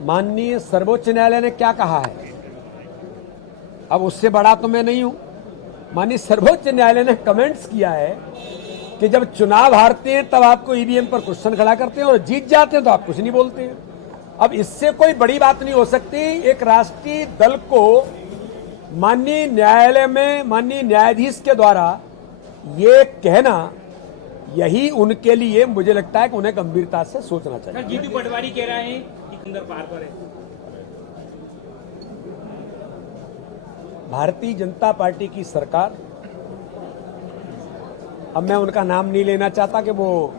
माननीय सर्वोच्च न्यायालय ने क्या कहा है, अब उससे बड़ा तो मैं नहीं हूं। माननीय सर्वोच्च न्यायालय ने कमेंट्स किया है कि जब चुनाव हारते हैं तब आपको ईवीएम पर क्वेश्चन खड़ा करते हैं और जीत जाते हैं तो आप कुछ नहीं बोलते हैं। अब इससे कोई बड़ी बात नहीं हो सकती। एक राष्ट्रीय दल को माननीय न्यायालय में माननीय न्यायाधीश के द्वारा ये कहना, यही उनके लिए मुझे लगता है कि उन्हें गंभीरता से सोचना चाहिए। सर, जीतू पटवारी कह रहे हैं कि सिकंदर पार पर है। भारतीय जनता पार्टी की सरकार, अब मैं उनका नाम नहीं लेना चाहता कि वो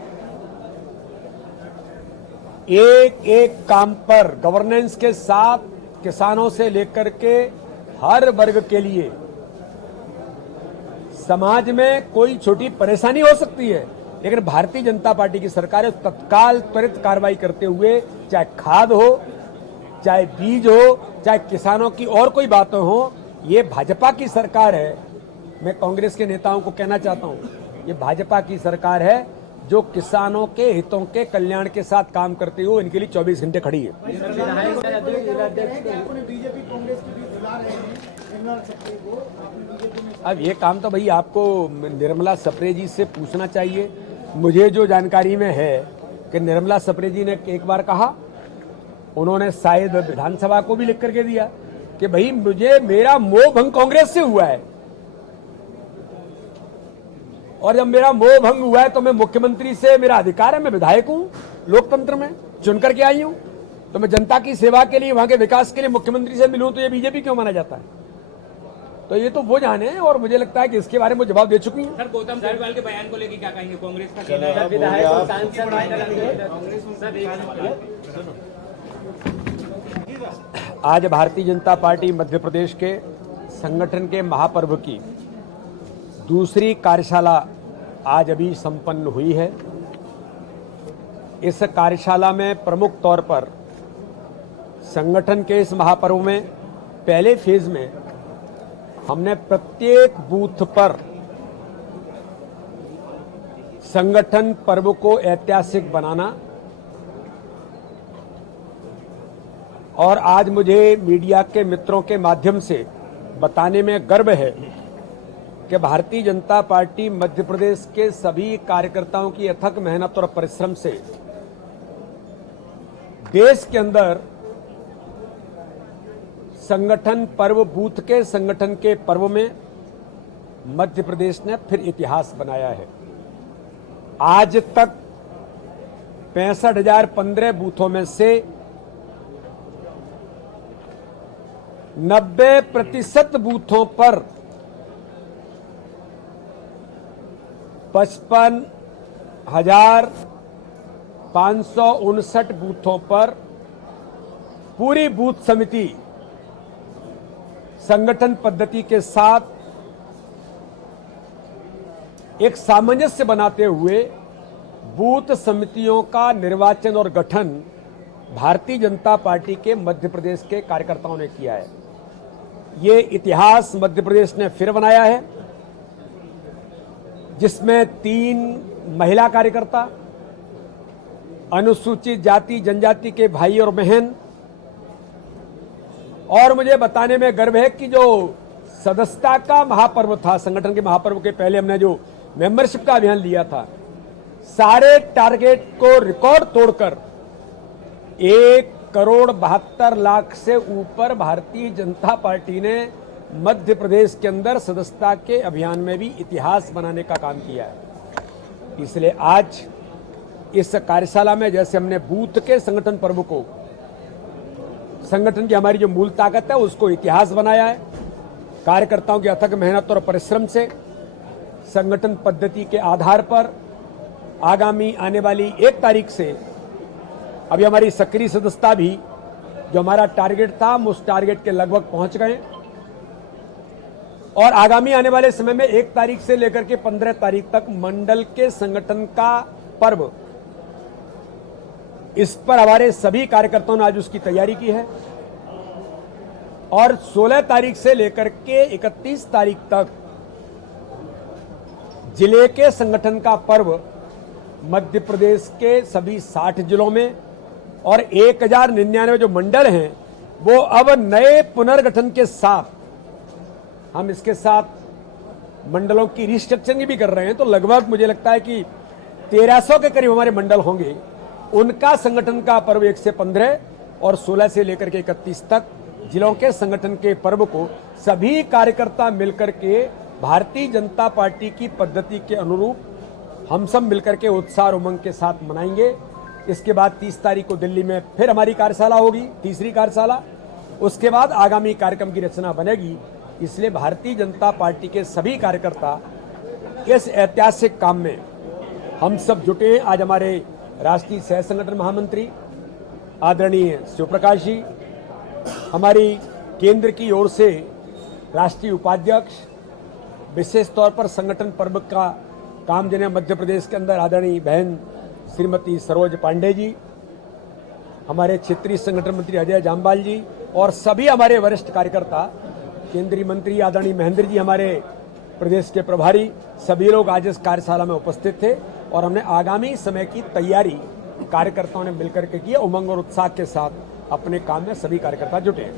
एक एक काम पर गवर्नेंस के साथ किसानों से लेकर के हर वर्ग के लिए समाज में कोई छोटी परेशानी हो सकती है, लेकिन भारतीय जनता पार्टी की सरकार तत्काल त्वरित कार्रवाई करते हुए, चाहे खाद हो, चाहे बीज हो, चाहे किसानों की और कोई बातें हो, ये भाजपा की सरकार है। मैं कांग्रेस के नेताओं को कहना चाहता हूं, ये भाजपा की सरकार है जो किसानों के हितों के कल्याण के साथ काम करते हुए इनके लिए 24 घंटे खड़ी है। अब ये काम तो भाई आपको निर्मला सप्रे जी से पूछना चाहिए। मुझे जो जानकारी में है कि निर्मला सप्रे जी ने एक बार कहा, उन्होंने शायद विधानसभा को भी लिख करके दिया कि भाई मुझे मेरा मोह भंग कांग्रेस से हुआ है, और जब मेरा मोह भंग हुआ है तो मैं मुख्यमंत्री से, मेरा अधिकार है, मैं विधायक हूं, लोकतंत्र में चुन करके आई हूं, तो मैं जनता की सेवा के लिए, वहां के विकास के लिए मुख्यमंत्री से मिलूं तो ये बीजेपी क्यों माना जाता है? तो ये तो वो जाने, और मुझे लगता है कि इसके बारे में जवाब दे चुकी है। सर, गौतम केजरीवाल के बयान को लेकर क्या कहेंगे? कांग्रेस का कहना है आज भारतीय जनता पार्टी मध्य प्रदेश के संगठन के महापर्व की दूसरी कार्यशाला आज अभी संपन्न हुई है। इस कार्यशाला में प्रमुख तौर पर संगठन के इस महापर्व में पहले फेज में हमने प्रत्येक बूथ पर संगठन पर्व को ऐतिहासिक बनाना, और आज मुझे मीडिया के मित्रों के माध्यम से बताने में गर्व है कि भारतीय जनता पार्टी मध्य प्रदेश के सभी कार्यकर्ताओं की अथक मेहनत और परिश्रम से देश के अंदर संगठन पर्व, बूथ के संगठन के पर्व में मध्य प्रदेश ने फिर इतिहास बनाया है। आज तक 65,015 बूथों में से 90% बूथों पर 55,559 बूथों पर पूरी बूथ समिति संगठन पद्धति के साथ एक सामंजस्य बनाते हुए बूथ समितियों का निर्वाचन और गठन भारतीय जनता पार्टी के मध्य प्रदेश के कार्यकर्ताओं ने किया है। ये इतिहास मध्य प्रदेश ने फिर बनाया है, जिसमें 3 महिला कार्यकर्ता, अनुसूचित जाति जनजाति के भाई और बहन, और मुझे बताने में गर्व है कि जो सदस्यता का महापर्व था, संगठन के महापर्व के पहले हमने जो मेंबरशिप का अभियान लिया था, सारे टारगेट को रिकॉर्ड तोड़कर 1,72,00,000 से ऊपर भारतीय जनता पार्टी ने मध्य प्रदेश के अंदर सदस्यता के अभियान में भी इतिहास बनाने का काम किया है। इसलिए आज इस कार्यशाला में जैसे हमने बूथ के संगठन पर्व को, संगठन की हमारी जो मूल ताकत है उसको इतिहास बनाया है, कार्यकर्ताओं की अथक मेहनत और परिश्रम से संगठन पद्धति के आधार पर आगामी आने वाली 1 तारीख से अभी हमारी सक्रिय सदस्यता भी, जो हमारा टारगेट था, हम उस टारगेट के लगभग पहुंच गए, और आगामी आने वाले समय में 1 तारीख से लेकर के 15 तारीख तक मंडल के संगठन का पर्व, इस पर हमारे सभी कार्यकर्ताओं ने आज उसकी तैयारी की है, और 16 तारीख से लेकर के 31 तारीख तक जिले के संगठन का पर्व मध्य प्रदेश के सभी 60 जिलों में और 1099 जो मंडल हैं वो अब नए पुनर्गठन के साथ हम इसके साथ मंडलों की रिस्ट्रक्चरिंग भी कर रहे हैं। तो लगभग मुझे लगता है कि 1300 के करीब हमारे मंडल होंगे। उनका संगठन का पर्व 1 से 15 और 16 से लेकर के 31 तक जिलों के संगठन के पर्व को सभी कार्यकर्ता मिलकर के भारतीय जनता पार्टी की पद्धति के अनुरूप हम सब मिलकर के उत्साह और उमंग के साथ मनाएंगे। इसके बाद 30 तारीख को दिल्ली में फिर हमारी कार्यशाला होगी, तीसरी कार्यशाला। उसके बाद आगामी कार्यक्रम की रचना बनेगी। इसलिए भारतीय जनता पार्टी के सभी कार्यकर्ता इस ऐतिहासिक काम में हम सब जुटे हैं। आज हमारे राष्ट्रीय सह संगठन महामंत्री आदरणीय शिवप्रकाश जी, हमारी केंद्र की ओर से राष्ट्रीय उपाध्यक्ष, विशेष तौर पर संगठन पर्व का काम जिन्हें मध्य प्रदेश के अंदर आदरणीय बहन श्रीमती सरोज पांडे जी, हमारे क्षेत्रीय संगठन मंत्री अजय जामवाल जी और सभी हमारे वरिष्ठ कार्यकर्ता, केंद्रीय मंत्री आदरणीय महेंद्र जी, हमारे प्रदेश के प्रभारी, सभी लोग आज इस कार्यशाला में उपस्थित थे और हमने आगामी समय की तैयारी कार्यकर्ताओं ने मिलकर के की। उमंग और उत्साह के साथ अपने काम में सभी कार्यकर्ता जुटे हैं।